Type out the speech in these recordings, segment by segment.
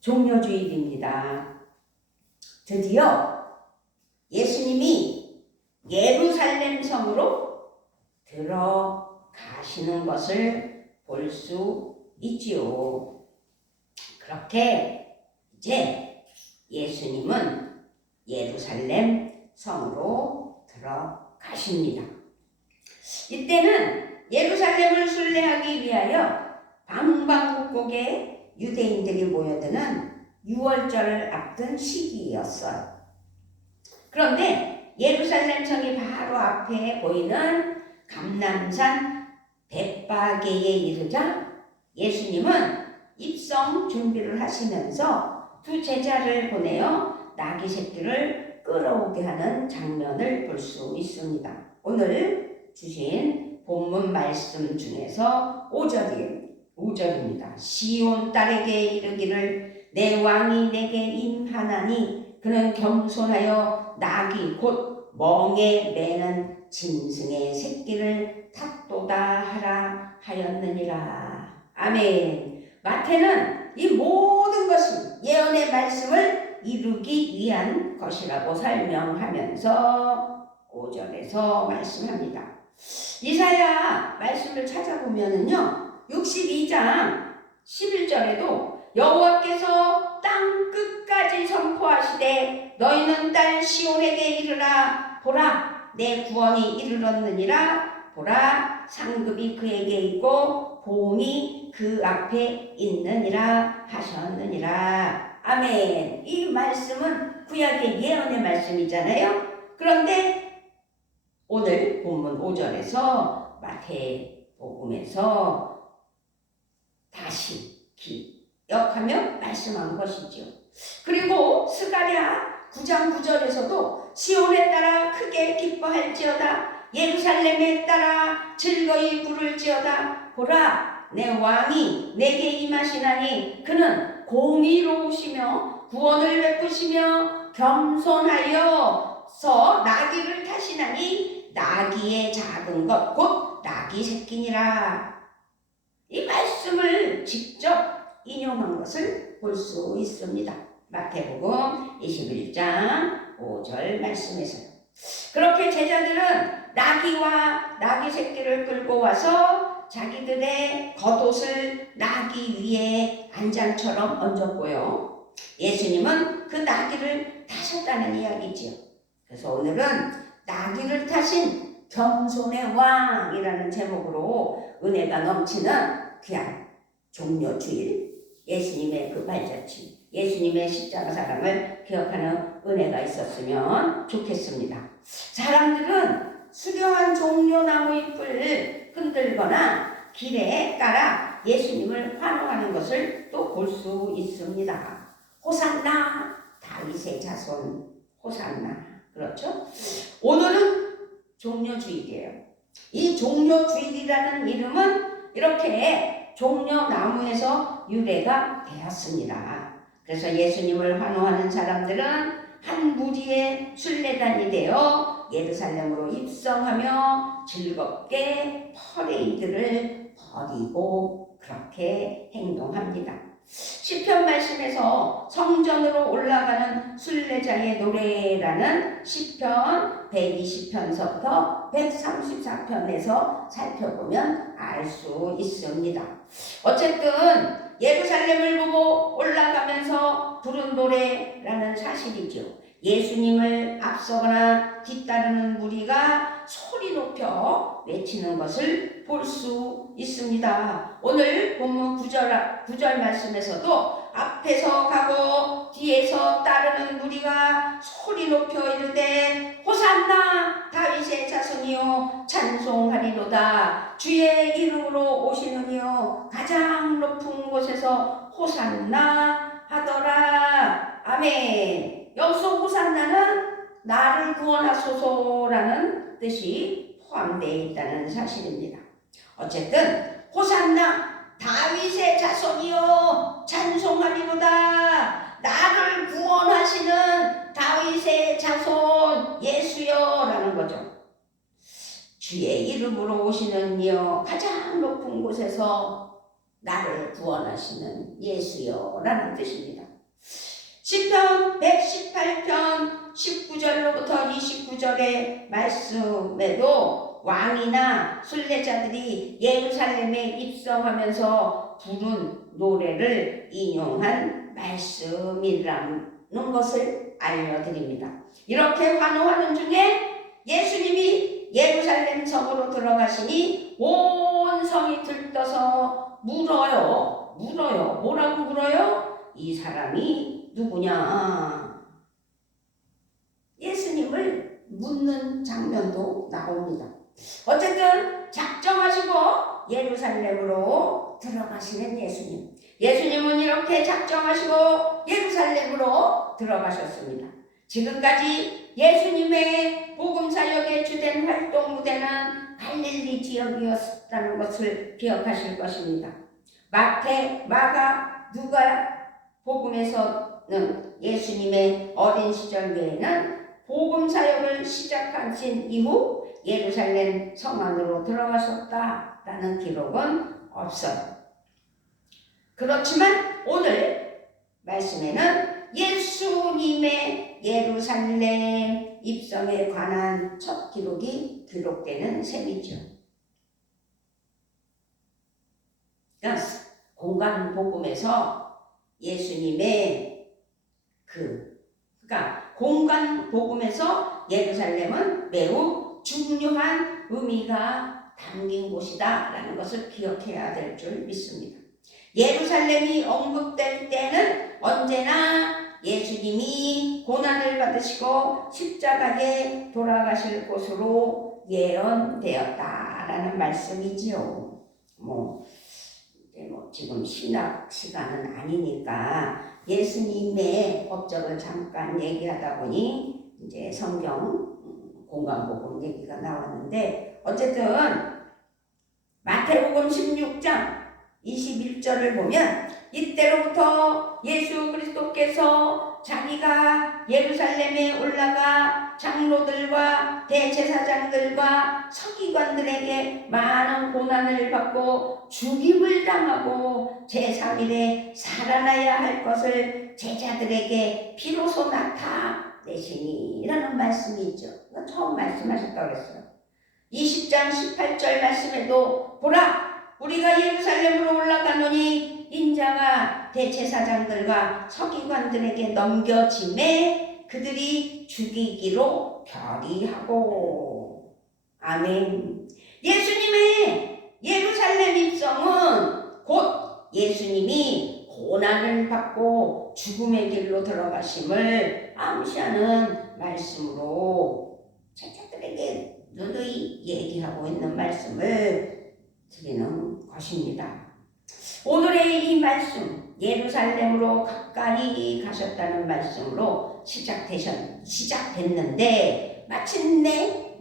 종려주일입니다. 드디어 예수님이 예루살렘 성으로 들어가시는 것을 볼 수 있지요. 그렇게 이제 예수님은 예루살렘 성으로 들어가십니다. 이때는 예루살렘을 순례하기 위하여 방방곡곡에 유대인들이 모여드는 유월절을 앞둔 시기였어요. 그런데 예루살렘 성이 바로 앞에 보이는 감람산 벳바게에 이르자 예수님은 입성 준비를 하시면서 두 제자를 보내어 나귀 새끼를 끌어오게 하는 장면을 볼 수 있습니다. 오늘 주신 본문 말씀 중에서 5절입니다. 시온 딸에게 이르기를 내 왕이 내게 임하나니 그는 겸손하여 나귀 곧 멍에 매는 짐승의 새끼를 탔도다 하라 하였느니라. 아멘. 마태는 이 모든 것이 예언의 말씀을 이루기 위한 것이라고 설명하면서 5절에서 말씀합니다. 이사야 말씀을 찾아보면은요 62장 11절에도 여호와께서 땅 끝까지 선포하시되 너희는 딸 시온에게 이르라. 보라 내 구원이 이르렀느니라. 보라 상급이 그에게 있고 보응이 그 앞에 있느니라 하셨느니라. 아멘. 이 말씀은 구약의 예언의 말씀이잖아요. 그런데 오늘 본문 5절에서 마태복음에서 다시 기억하며 말씀한 것이죠. 그리고 스가랴 9장 9절에서도 시온에 따라 크게 기뻐할지어다. 예루살렘에 따라 즐거이 부를지어다. 보라 내 왕이 내게 임하시나니 그는 공의로우시며 구원을 베푸시며 겸손하여서 나귀를 타시나니 나귀의 작은 것 곧 나귀 새끼니라. 이 말씀을 직접 인용한 것을 볼 수 있습니다. 마태복음 21장 5절 말씀에서요. 그렇게 제자들은 나귀와 나귀 새끼를 끌고 와서 자기들의 겉옷을 나귀 위에 안장처럼 얹었고요. 예수님은 그 나귀를 타셨다는 이야기지요. 그래서 오늘은 나귀를 타신 겸손의 왕이라는 제목으로 은혜가 넘치는 귀한 종려주일, 예수님의 그 발자취, 예수님의 십자가 사랑을 기억하는 은혜가 있었으면 좋겠습니다. 사람들은 수려한 종려나무 잎을 흔들거나 길에 깔아 예수님을 환호하는 것을 또 볼 수 있습니다. 호산나 다윗의 자손 호산나. 그렇죠? 오늘은 종려주일이에요. 이 종려주일이라는 이름은 이렇게 종려나무에서 유래가 되었습니다. 그래서 예수님을 환호하는 사람들은 한 무리의 순례단이 되어 예루살렘으로 입성하며 즐겁게 퍼레이드를 벌이고 그렇게 행동합니다. 시편 말씀에서 성전으로 올라가는 순례자의 노래라는 시편 120편서부터 134편에서 살펴보면 알 수 있습니다. 어쨌든 예루살렘을 보고 올라가면서 부른 노래라는 사실이죠. 예수님을 앞서거나 뒤따르는 무리가 소리 높여 외치는 것을 볼 수 있습니다. 오늘 본문 9절 말씀에서도 앞에서 가고 뒤에서 따르는 무리가 소리 높여 이르되 호산나 다윗의 자손이요 찬송하리로다. 주의 이름으로 오시는 이요 가장 높은 곳에서 호산나 하더라. 아멘. 여기서 호산나는 나를 구원하소서라는 뜻이 포함되어 있다는 사실입니다. 어쨌든 호산나 다윗의 자손이요 찬송하리로다. 나를 구원하시는 다윗의 자손 예수여 라는 거죠. 주의 이름으로 오시는 이여 가장 높은 곳에서 나를 구원하시는 예수여 라는 뜻입니다. 시편 118편 19절로부터 29절의 말씀에도 왕이나 순례자들이 예루살렘에 입성하면서 부른 노래를 인용한 말씀이라는 것을 알려드립니다. 이렇게 환호하는 중에 예수님이 예루살렘 성으로 들어가시니 온 성이 들떠서 물어요. 뭐라고 물어요? 이 사람이 누구냐? 예수님을 묻는 장면도 나옵니다. 어쨌든 작정하시고 예루살렘으로 들어가시는 예수님. 예수님은 이렇게 작정하시고 예루살렘으로 들어가셨습니다. 지금까지 예수님의 복음사역의 주된 활동 무대는 갈릴리 지역이었다는 것을 기억하실 것입니다. 마태, 마가, 누가 복음에서는 예수님의 어린 시절 외에는 복음사역을 시작하신 이후 예루살렘 성 안으로 들어가셨다라는 기록은 없어요. 그렇지만 오늘 말씀에는 예수님의 예루살렘 입성에 관한 첫 기록이 기록되는 셈이죠. 그러니까 공간 복음에서 예수님의 그러니까 공간 복음에서 예루살렘은 매우 중요한 의미가 담긴 곳이다라는 것을 기억해야 될 줄 믿습니다. 예루살렘이 언급될 때는 언제나 예수님이 고난을 받으시고 십자가에 돌아가실 곳으로 예언되었다라는 말씀이지요. 지금 신학 시간은 아니니까 예수님의 업적을 잠깐 얘기하다 보니 이제 성경 공간복음 얘기가 나왔는데, 어쨌든 마태복음 16장 21절을 보면 이때로부터 예수 그리스도께서 자기가 예루살렘에 올라가 장로들과 대제사장들과 서기관들에게 많은 고난을 받고 죽임을 당하고 제3일에 살아나야 할 것을 제자들에게 비로소 나타내시니라는 말씀이 있죠. 처음 말씀하셨다고 그랬어요. 20장 18절 말씀에도 보라, 우리가 예루살렘으로 올라가노니 인자가 대제사장들과 서기관들에게 넘겨짐에 그들이 죽이기로 결의하고. 아멘. 예수님의 예루살렘 입성은 곧 예수님이 고난을 받고 죽음의 길로 들어가심을 암시하는 말씀으로 제자들에게 누누이 얘기하고 있는 말씀을 드리는 것입니다. 오늘의 이 말씀, 예루살렘으로 가까이 가셨다는 말씀으로 시작됐는데 마침내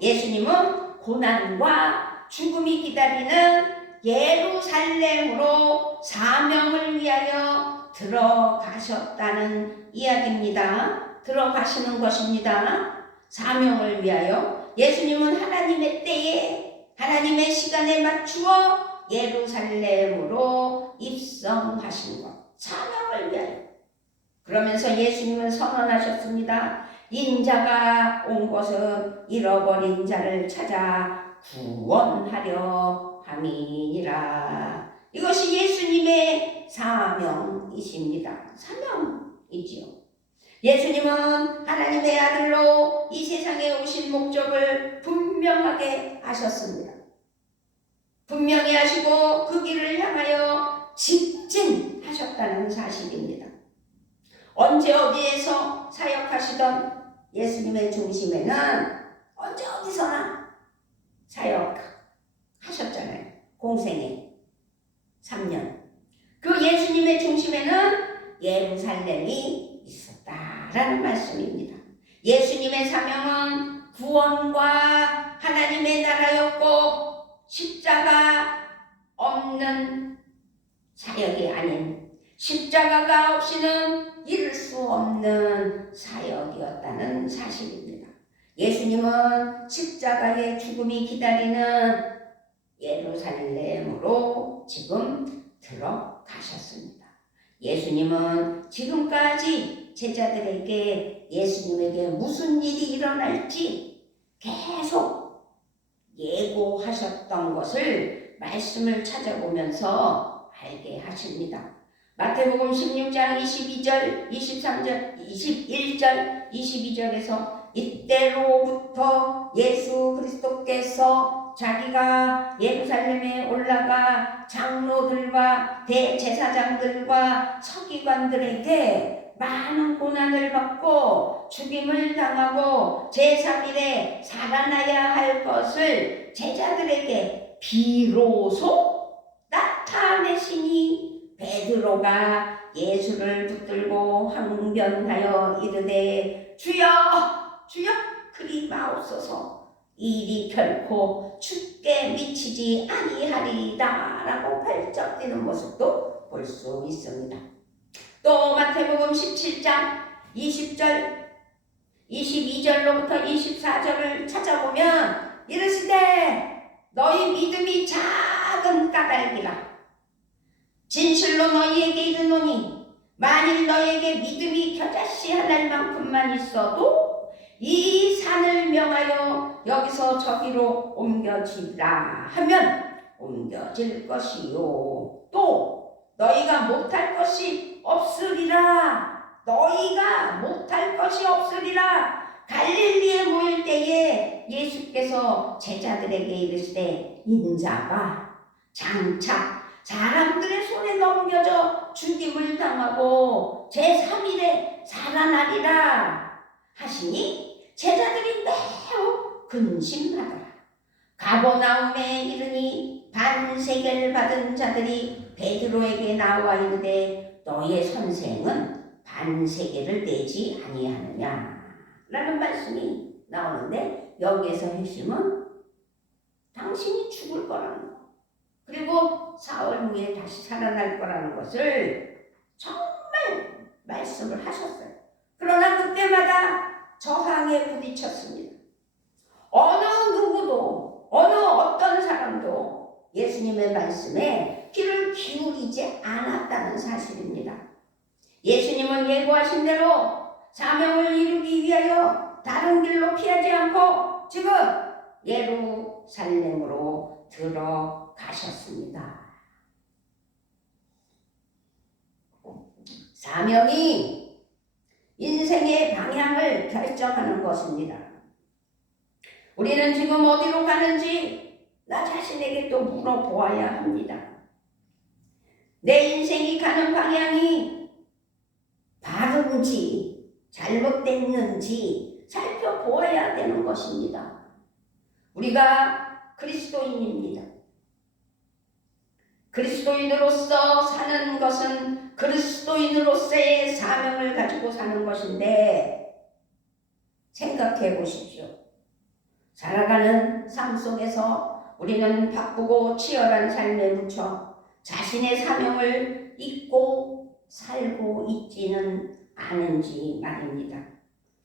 예수님은 고난과 죽음이 기다리는 예루살렘으로 사명을 위하여 들어가셨다는 이야기입니다. 들어가시는 것입니다. 사명을 위하여 예수님은 하나님의 때에 하나님의 시간에 맞추어 예루살렘으로 입성하신 것, 사명을 위하여. 그러면서 예수님은 선언하셨습니다. 인자가 온 것은 잃어버린 자를 찾아 구원하려 함이니라. 이것이 예수님의 사명이십니다. 사명이지요. 예수님은 하나님의 아들로 이 세상에 오신 목적을 분명하게 하셨습니다. 분명히 하시고 그 길을 향하여 직진하셨다는 사실입니다. 언제 어디에서 사역하시던 예수님의 중심에는 언제 어디서나 사역하셨잖아요. 공생애 3년. 그 예수님의 중심에는 예루살렘이 있었다라는 말씀입니다. 예수님의 사명은 구원과 하나님의 나라였고 십자가 없는 사역이 아닌, 십자가가 없이는 이룰 수 없는 사역이었다는 사실입니다. 예수님은 십자가의 죽음이 기다리는 예루살렘으로 지금 들어가셨습니다. 예수님은 지금까지 제자들에게 예수님에게 무슨 일이 일어날지 계속 예고하셨던 것을 말씀을 찾아보면서 알게 하십니다. 마태복음 16장 22절, 23절, 21절, 22절에서 이때로부터 예수 그리스도께서 자기가 예루살렘에 올라가 장로들과 대제사장들과 서기관들에게 많은 고난을 받고 죽임을 당하고 제3일에 살아나야 할 것을 제자들에게 비로소 나타내시니 베드로가 예수를 붙들고 항변하여 이르되 주여 주여 그리 마옵소서 일이 결코 죽게 미치지 아니하리이다 라고 발작 뛰는 모습도 볼 수 있습니다. 또 마태복음 17장 20절 22절로부터 24절을 찾아보면 이르시되 너희 믿음이 작은 까닭이라 진실로 너희에게 이르노니 만일 너희에게 믿음이 겨자씨 하나만큼만 있어도 이 산을 명하여 여기서 저기로 옮겨지라 하면 옮겨질 것이요 또 너희가 못할 것이 없으리라 너희가 못할 것이 없으리라 갈릴리에 모일 때에 예수께서 제자들에게 이르시되 인자가 장차 사람들의 손에 넘겨져 죽임을 당하고 제3일에 살아나리라 하시니 제자들이 매우 근심하더라. 가버나움에 이르니 반세계를 받은 자들이 베드로에게 나와 이르되 너의 선생은 반세계를 내지 아니하느냐 라는 말씀이 나오는데 여기에서 핵심은 당신이 죽을 거라는 거 그리고 사흘 후에 다시 살아날 거라는 것을 정말 말씀을 하셨어요. 그러나 그때마다 저항에 부딪혔습니다. 어느 누구도 어떤 사람도 예수님의 말씀에 귀를 기울이지 않았다는 사실입니다. 예수님은 예고하신 대로 사명을 이루기 위하여 다른 길로 피하지 않고 지금 예루살렘으로 들어가셨습니다. 사명이 인생의 방향을 결정하는 것입니다. 우리는 지금 어디로 가는지 나 자신에게 또 물어보아야 합니다. 내 인생이 가는 방향이 바른지 잘못됐는지 살펴보아야 되는 것입니다. 우리가 그리스도인입니다. 그리스도인으로서 사는 것은 그리스도인으로서의 사명을 가지고 사는 것인데 생각해 보십시오. 살아가는 삶 속에서 우리는 바쁘고 치열한 삶에 묻혀 자신의 사명을 잊고 살고 있지는 않은지 말입니다.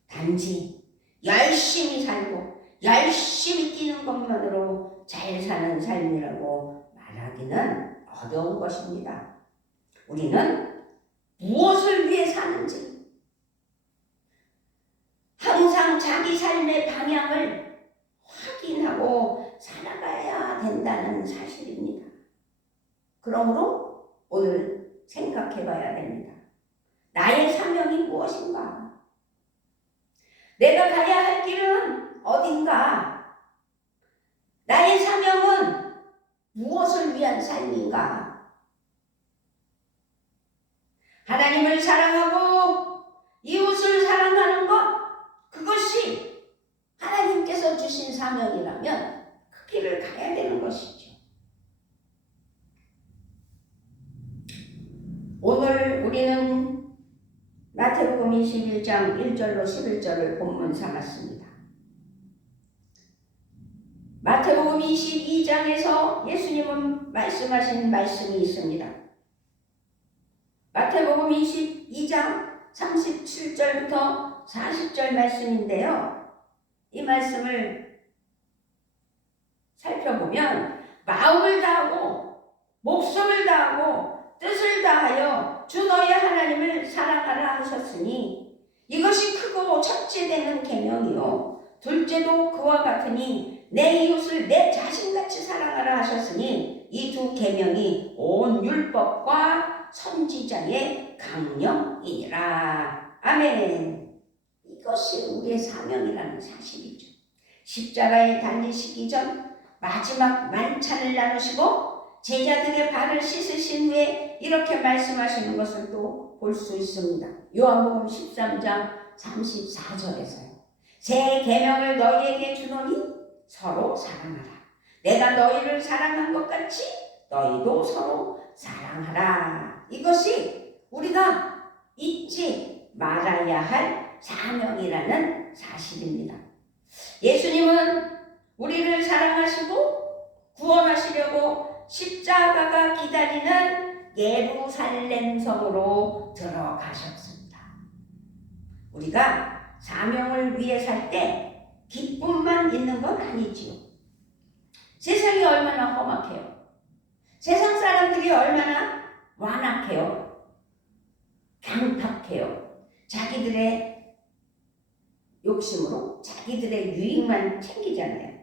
단지 열심히 살고 열심히 뛰는 것만으로 잘 사는 삶이라고 말하기는 어려운 것입니다. 우리는 무엇을 위해 사는지 항상 자기 삶의 방향을 확인하고 살아가야 된다는 사실입니다. 그러므로 오늘 생각해 봐야 됩니다. 나의 사명이 무엇인가? 내가 가야 할 길은 어딘가? 나의 사명은 무엇을 위한 삶인가? 하나님을 사랑하고 이웃을 사랑하는 것, 그것이 하나님께서 주신 사명이라면 그 길을 가야 되는 것이죠. 오늘 우리는 마태복음 21장 1절로 11절을 본문 삼았습니다. 마태복음 22장에서 예수님은 말씀하신 말씀이 있습니다. 마태복음 22장 37절부터 40절 말씀인데요. 이 말씀을 살펴보면 마음을 다하고 목숨을 다하고 뜻을 다하여 주 너의 하나님을 사랑하라 하셨으니 이것이 크고 첫째 되는 계명이요 둘째도 그와 같으니 내 이웃을 내 자신같이 사랑하라 하셨으니 이 두 계명이 온 율법과 선지자의 강령이니라. 아멘. 이것이 우리의 사명이라는 사실이죠. 십자가에 달리시기 전 마지막 만찬을 나누시고 제자들의 발을 씻으신 후에 이렇게 말씀하시는 것을 또 볼 수 있습니다. 요한복음 13장 34절에서요. 새 계명을 너희에게 주노니 서로 사랑하라. 내가 너희를 사랑한 것 같이 너희도 서로 사랑하라. 이것이 우리가 잊지 말아야 할 사명이라는 사실입니다. 예수님은 우리를 사랑하시고 구원하시려고 십자가가 기다리는 예루살렘 성으로 들어가셨습니다. 우리가 사명을 위해 살 때 기쁨만 있는 건 아니지요. 세상이 얼마나 험악해요. 세상 사람들이 얼마나 완악해요. 강팍해요. 자기들의 욕심으로 자기들의 유익만 챙기잖아요.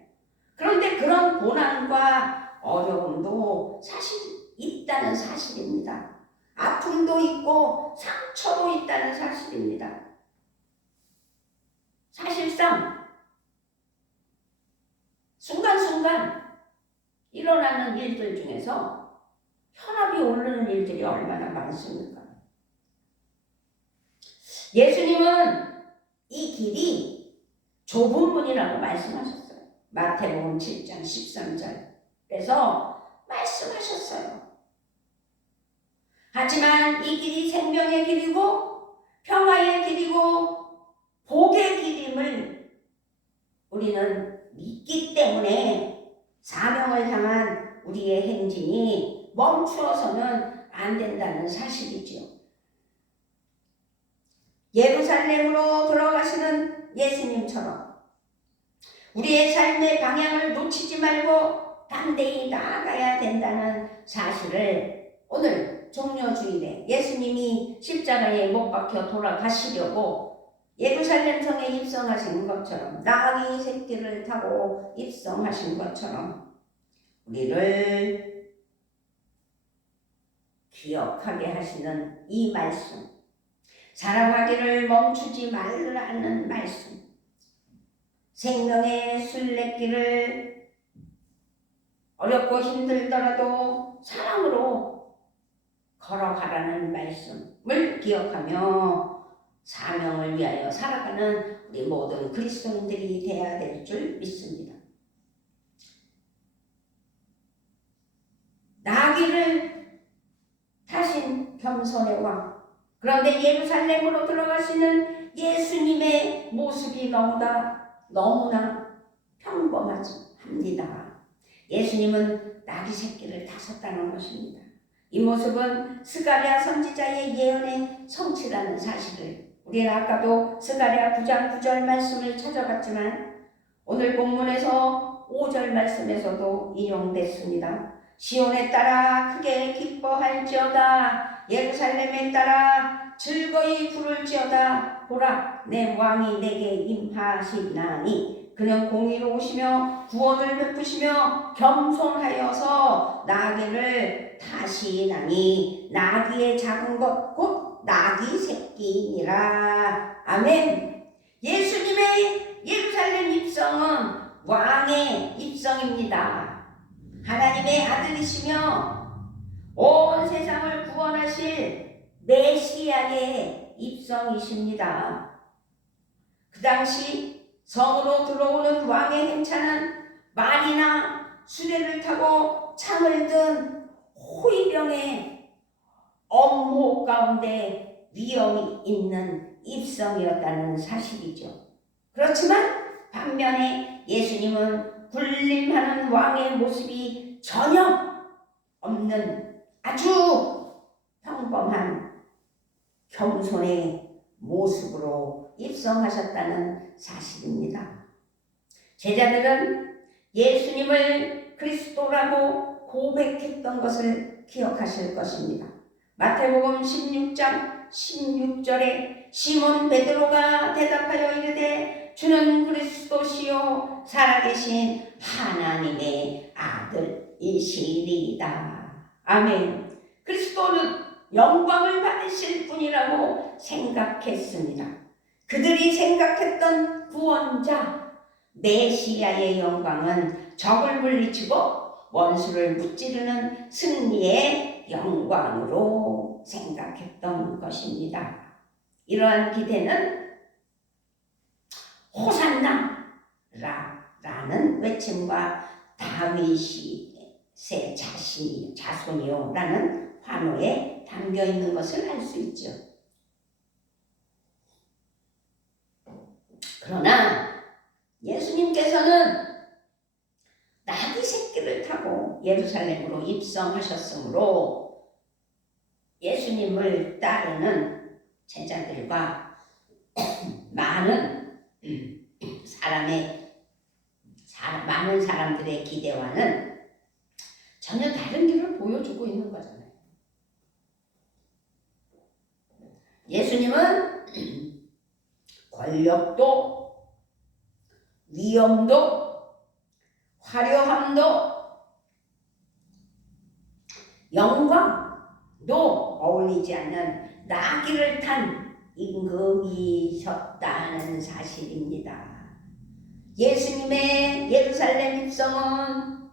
그런데 그런 고난과 어려움도 사실 있다는 사실입니다. 아픔도 있고 상처도 있다는 사실입니다. 사실상 순간순간 일어나는 일들 중에서 혈압이 오르는 일들이 얼마나 많습니까? 예수님은 이 길이 좁은 문이라고 말씀하셨어요. 마태복음 7장 13절에서 말씀하셨어요. 하지만 이 길이 생명의 길이고 평화의 길이고 복의 길임을 우리는 믿기 때문에 사명을 향한 우리의 행진이 멈추어서는 안 된다는 사실이지요. 예루살렘으로 들어가시는 예수님처럼 우리의 삶의 방향을 놓치지 말고 담대히 나아가야 된다는 사실을 오늘 종려주일에 예수님이 십자가에 못 박혀 돌아가시려고 예루살렘 성에 입성하신 것처럼 나귀 새끼를 타고 입성하신 것처럼 우리를 기억하게 하시는 이 말씀, 사랑하기를 멈추지 말라는 말씀, 생명의 순례길을 어렵고 힘들더라도 사랑으로 걸어가라는 말씀을 기억하며 사명을 위하여 살아가는 우리 모든 그리스도인들이 되어야 될 줄 믿습니다. 나귀를 타신 겸손의 왕, 그런데 예루살렘으로 들어가시는 예수님의 모습이 너무나 평범합니다. 예수님은 나귀 새끼를 타셨다는 것입니다. 이 모습은 스가랴 선지자의 예언의 성취라는 사실을 우리는 아까도 스가랴 9장 9절 말씀을 찾아봤지만 오늘 본문에서 5절 말씀에서도 인용됐습니다. 시온에 따라 크게 기뻐할지어다. 예루살렘에 따라 즐거이 부를지어다. 보라, 내 왕이 내게 임하시나니 그는 공의로우시며 구원을 베푸시며 겸손하여서 나귀를 타시나니 나귀의 작은 것 곧 나귀 새끼니라. 아멘. 예수님의 예루살렘 입성은 왕의 입성입니다. 하나님의 아들이시며 온 세상을 구원하실 메시아의 입성이십니다. 그 당시 성으로 들어오는 왕의 행차는 말이나 수레를 타고 창을 든 호위병의 업무 가운데 위험이 있는 입성이었다는 사실이죠. 그렇지만 반면에 예수님은 군림하는 왕의 모습이 전혀 없는 아주 평범한 겸손의 모습으로 입성하셨다는 사실입니다. 제자들은 예수님을 그리스도라고 고백했던 것을 기억하실 것입니다. 마태복음 16장 16절에 시몬 베드로가 대답하여 이르되 주는 그리스도시요 살아계신 하나님의 아들이시리이다. 아멘. 그리스도는 영광을 받으실 분이라고 생각했습니다. 그들이 생각했던 구원자 메시아의 영광은 적을 물리치고 원수를 무찌르는 승리의 영광으로 생각했던 것입니다. 이러한 기대는 호산나 라는 외침과 다윗의 자손이요 라는 환호에 담겨 있는 것을 알 수 있죠. 그러나 예수님께서는 나귀 새끼를 타고 예루살렘으로 입성하셨으므로 예수님을 따르는 제자들과 많은 사람들의 기대와는 전혀 다른 길을 보여주고 있는 거잖아요. 예수님은 권력도 위엄도 화려함도 영광도 어울리지 않는 나귀를 탄 임금이셨다는 사실입니다. 예수님의 예루살렘 입성은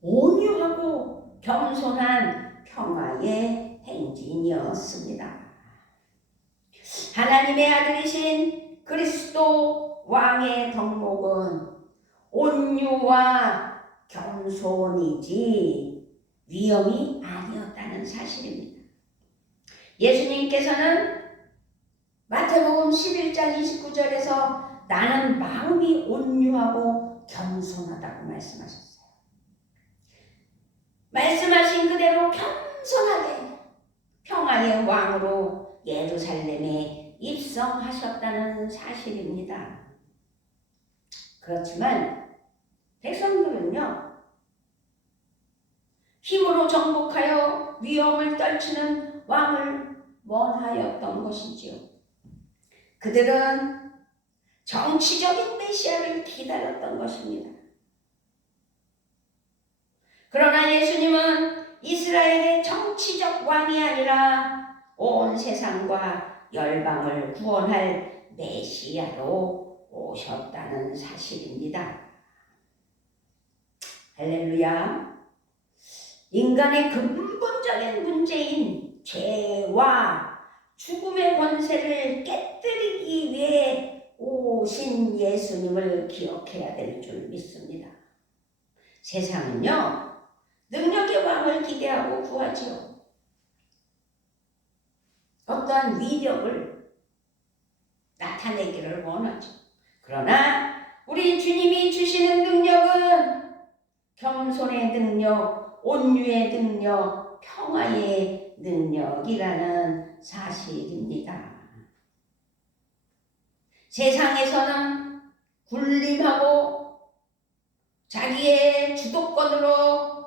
온유하고 겸손한 평화의 행진이었습니다. 하나님의 아들이신 그리스도 왕의 덕목은 온유와 겸손이지 위엄이 아니었다는 사실입니다. 예수님께서는 마태복음 11장 29절에서 나는 마음이 온유하고 겸손하다고 말씀하셨어요. 말씀하신 그대로 겸손하게 평화의 왕으로 예루살렘에 입성하셨다는 사실입니다. 그렇지만 백성들은요, 힘으로 정복하여 위엄을 떨치는 왕을 원하였던 것이지요. 그들은 정치적인 메시아를 기다렸던 것입니다. 그러나 예수님은 이스라엘의 정치적 왕이 아니라 온 세상과 열방을 구원할 메시아로 오셨다는 사실입니다. 할렐루야. 인간의 근본적인 문제인 죄와 죽음의 권세를 깨뜨리기 위해 오신 예수님을 기억해야 될 줄 믿습니다. 세상은요, 능력의 왕을 기대하고 구하지요. 어떠한 위력을 나타내기를 원하죠. 그러나 우리 주님이 주시는 능력은 겸손의 능력, 온유의 능력, 평화의 능력이라는 사실입니다. 세상에서는 군림하고 자기의 주도권으로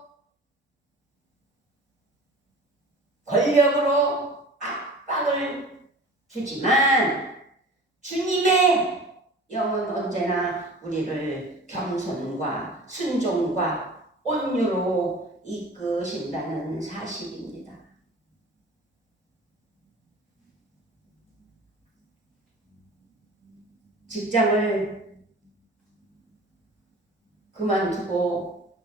권력으로 압박을 주지만 주님의 영은 언제나 우리를 겸손과 순종과 온유로 이끄신다는 사실입니다. 직장을 그만두고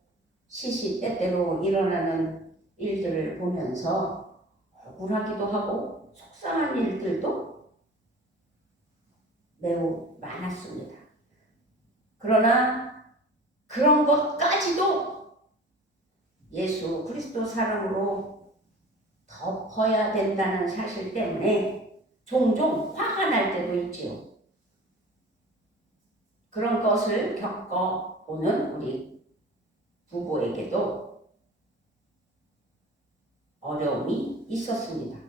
시시때때로 일어나는 일들을 보면서 억울하기도 하고 속상한 일들도 매우 많았습니다. 그러나 그런 것까지도 예수 그리스도 사랑으로 덮어야 된다는 사실 때문에 종종 화가 날 때도 있지요. 그런 것을 겪어보는 우리 부부에게도 어려움이 있었습니다.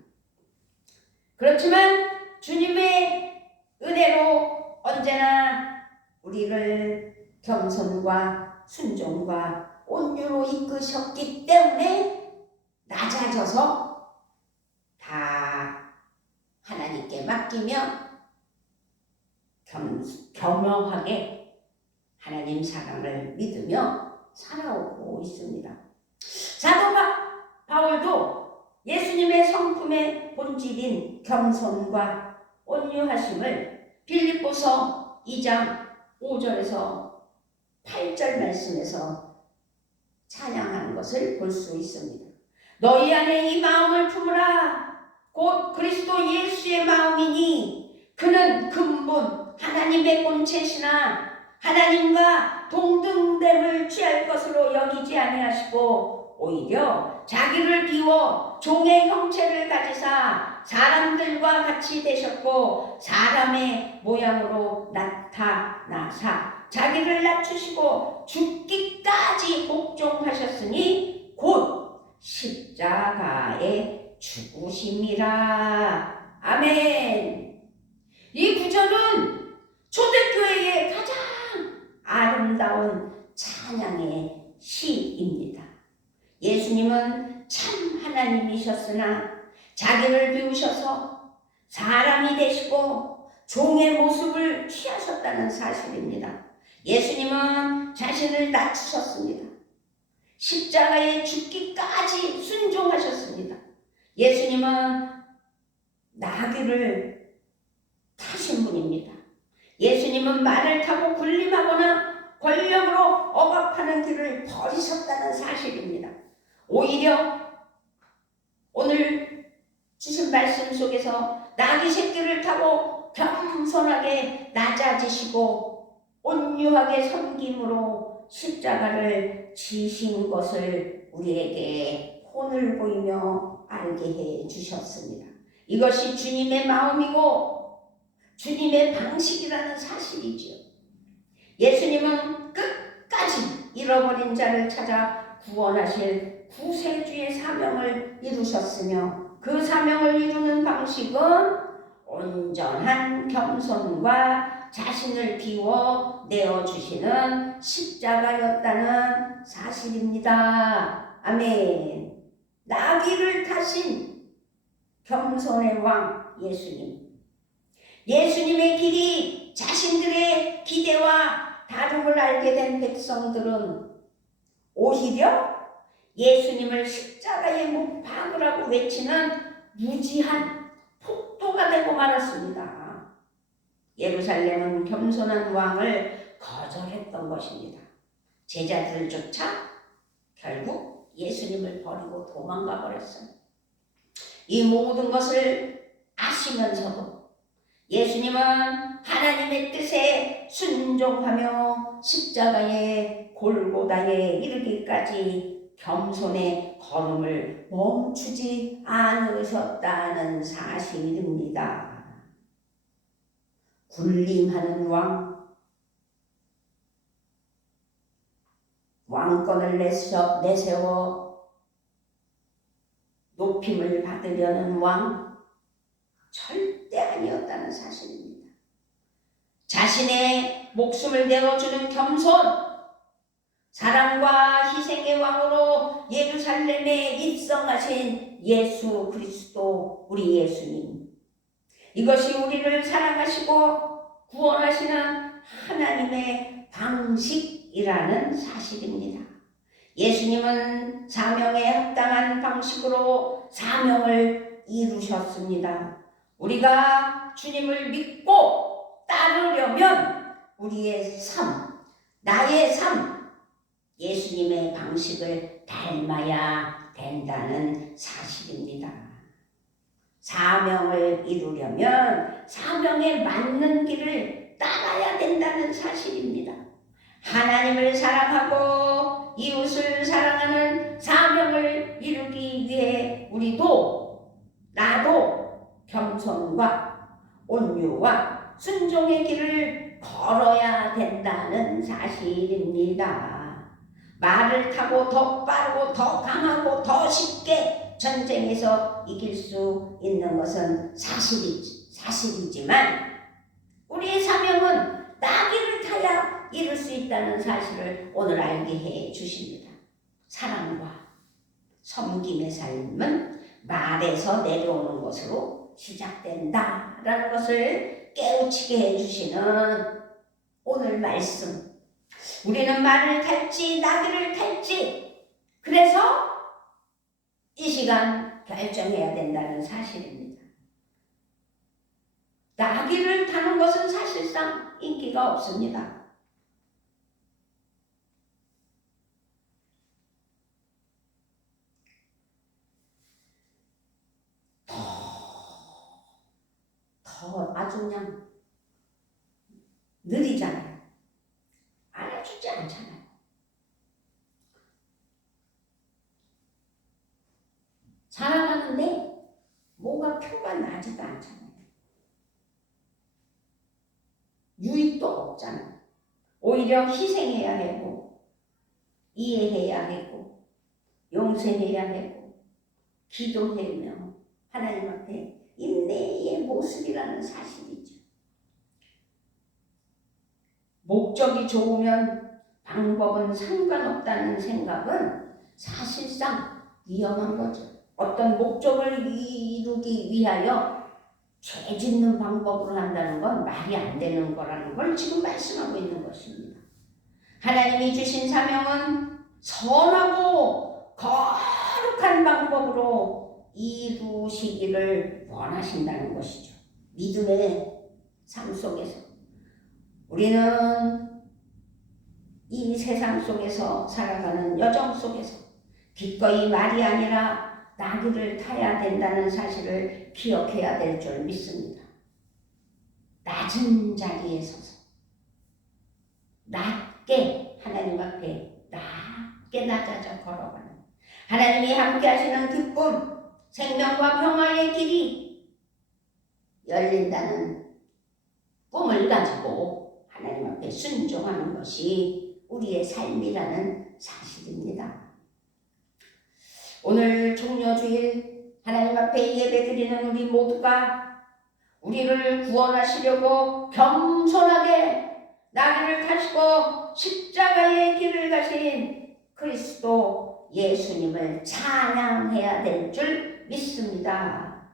그렇지만 주님의 은혜로 언제나 우리를 겸손과 순종과 온유로 이끄셨기 때문에 낮아져서 아끼며 겸허하게 하나님 사랑을 믿으며 살아오고 있습니다. 사도 바울도 예수님의 성품의 본질인 겸손과 온유하심을 빌립보서 2장 5절에서 8절 말씀에서 찬양하는 것을 볼 수 있습니다. 너희 안에 이 마음을 품으라. 곧 그리스도 예수의 마음이니 그는 근본 하나님의 본체시나 하나님과 동등됨을 취할 것으로 여기지 아니하시고 오히려 자기를 비워 종의 형체를 가지사 사람들과 같이 되셨고 사람의 모양으로 나타나사 자기를 낮추시고 죽기까지 복종하셨으니 곧 십자가에 죽으심이라. 아멘. 이 구절은 초대교회의 가장 아름다운 찬양의 시입니다. 예수님은 참 하나님이셨으나 자기를 비우셔서 사람이 되시고 종의 모습을 취하셨다는 사실입니다. 예수님은 자신을 낮추셨습니다. 십자가에 죽기까지 순종하셨습니다. 예수님은 나귀를 타신 분입니다. 예수님은 말을 타고 군림하거나 권력으로 억압하는 길을 버리셨다는 사실입니다. 오히려 오늘 주신 말씀 속에서 나귀 새끼를 타고 겸손하게 낮아지시고 온유하게 섬김으로 십자가를 지신 것을 우리에게 본을 보이며 알게 해 주셨습니다. 이것이 주님의 마음이고 주님의 방식이라는 사실이죠. 예수님은 끝까지 잃어버린 자를 찾아 구원하실 구세주의 사명을 이루셨으며 그 사명을 이루는 방식은 온전한 겸손과 자신을 비워 내어주시는 십자가였다는 사실입니다. 아멘. 나귀를 타신 겸손의 왕 예수님. 예수님의 길이 자신들의 기대와 다름을 알게 된 백성들은 오히려 예수님을 십자가에 못 박으라고 외치는 무지한 폭도가 되고 말았습니다. 예루살렘은 겸손한 왕을 거절했던 것입니다. 제자들조차 결국 예수님을 버리고 도망가 버렸어요. 이 모든 것을 아시면서도 예수님은 하나님의 뜻에 순종하며 십자가의 골고다에 이르기까지 겸손의 걸음을 멈추지 않으셨다는 사실입니다. 군림하는 왕권을 내세워 높임을 받으려는 왕, 절대 아니었다는 사실입니다. 자신의 목숨을 내어주는 겸손, 사랑과 희생의 왕으로 예루살렘에 입성하신 예수 그리스도 우리 예수님. 이것이 우리를 사랑하시고 구원하시는 하나님의 방식이라는 사실입니다. 예수님은 사명에 합당한 방식으로 사명을 이루셨습니다. 우리가 주님을 믿고 따르려면 우리의 삶, 나의 삶, 예수님의 방식을 닮아야 된다는 사실입니다. 사명을 이루려면 사명에 맞는 길을 따라야 된다는 사실입니다. 하나님을 사랑하고 이웃을 사랑하는 사명을 이루기 위해 나도 겸손과 온유와 순종의 길을 걸어야 된다는 사실입니다. 말을 타고 더 빠르고 더 강하고 더 쉽게 전쟁에서 이길 수 있는 것은 사실이지만 우리의 사명은 나귀를 타야 이룰 수 있다는 사실을 오늘 알게 해 주십니다. 사랑과 섬김의 삶은 말에서 내려오는 것으로 시작된다라는 것을 깨우치게 해주시는 오늘 말씀. 우리는 말을 탈지 나귀를 탈지, 그래서 이 시간 결정해야 된다는 사실입니다. 나귀를 타는 것은 사실상 인기가 없습니다. 더 아주 그냥 느리잖아요. 알아주지 않잖아요. 살아가는데 뭐가 표가 나지도 않잖아요. 유익도 없잖아요. 오히려 희생해야 하고, 이해해야 하고, 용서해야 하고, 기도하며 하나님 앞에 인내의 모습이라는 사실이죠. 목적이 좋으면 방법은 상관없다는 생각은 사실상 위험한 거죠. 어떤 목적을 이루기 위하여 죄 짓는 방법으로 한다는 건 말이 안 되는 거라는 걸 지금 말씀하고 있는 것입니다. 하나님이 주신 사명은 선하고 거룩한 방법으로 이루시기를 원하신다는 것이죠. 믿음의 삶 속에서 우리는 이 세상 속에서 살아가는 여정 속에서 기꺼이 말이 아니라 나귀를 타야 된다는 사실을 기억해야 될 줄 믿습니다. 낮은 자리에 서서 낮게 하나님 앞에 낮게 낮아져 걸어가는, 하나님이 함께 하시는 기쁨, 생명과 평화의 길이 열린다는 꿈을 가지고 하나님 앞에 순종하는 것이 우리의 삶이라는 사실입니다. 오늘 종려주일 하나님 앞에 예배드리는 우리 모두가 우리를 구원하시려고 겸손하게 나귀를 타시고 십자가의 길을 가신 그리스도 예수님을 찬양해야 될 줄 믿습니다.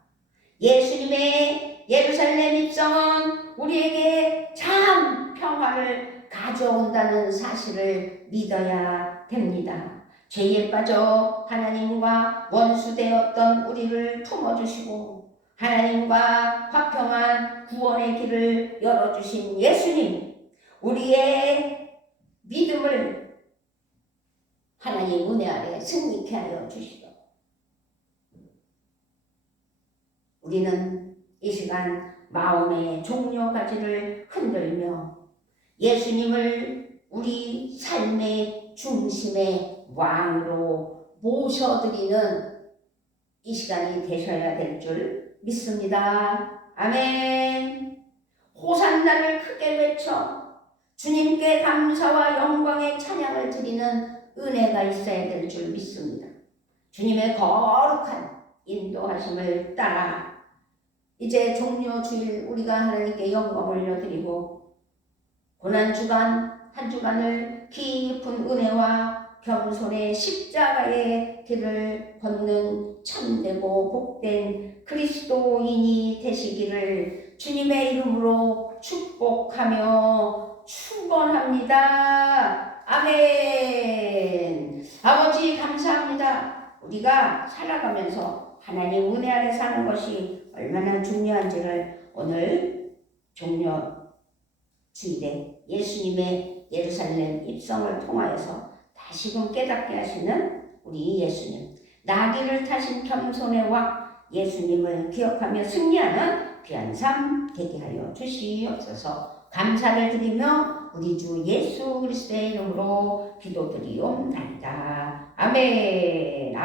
예수님의 예루살렘 입성은 우리에게 참 평화를 가져온다는 사실을 믿어야 됩니다. 죄에 빠져 하나님과 원수되었던 우리를 품어주시고 하나님과 화평한 구원의 길을 열어주신 예수님, 우리의 믿음을 하나님 은혜 아래 승리케 하여 주시고, 우리는 이 시간 마음의 종려가지를 흔들며 예수님을 우리 삶의 중심의 왕으로 모셔드리는 이 시간이 되셔야 될 줄 믿습니다. 아멘. 호산나를 크게 외쳐 주님께 감사와 영광의 찬양을 드리는 은혜가 있어야 될 줄 믿습니다. 주님의 거룩한 인도하심을 따라 이제 종려주일 우리가 하나님께 영광 올려드리고 고난주간 한 주간을 깊은 은혜와 겸손의 십자가의 길을 걷는 참되고 복된 그리스도인이 되시기를 주님의 이름으로 축복하며 축원합니다. 아멘. 아버지 감사합니다. 우리가 살아가면서 하나님 은혜 아래 사는 것이 얼마나 중요한지를 오늘 종려주일에 예수님의 예루살렘 입성을 통하여서 다시금 깨닫게 하시는 우리 예수님, 나귀를 타신 겸손의 왕 예수님을 기억하며 승리하는 귀한 삶 되게 하여 주시옵소서. 감사를 드리며 우리 주 예수 그리스도의 이름으로 기도드리옵나이다. 아멘.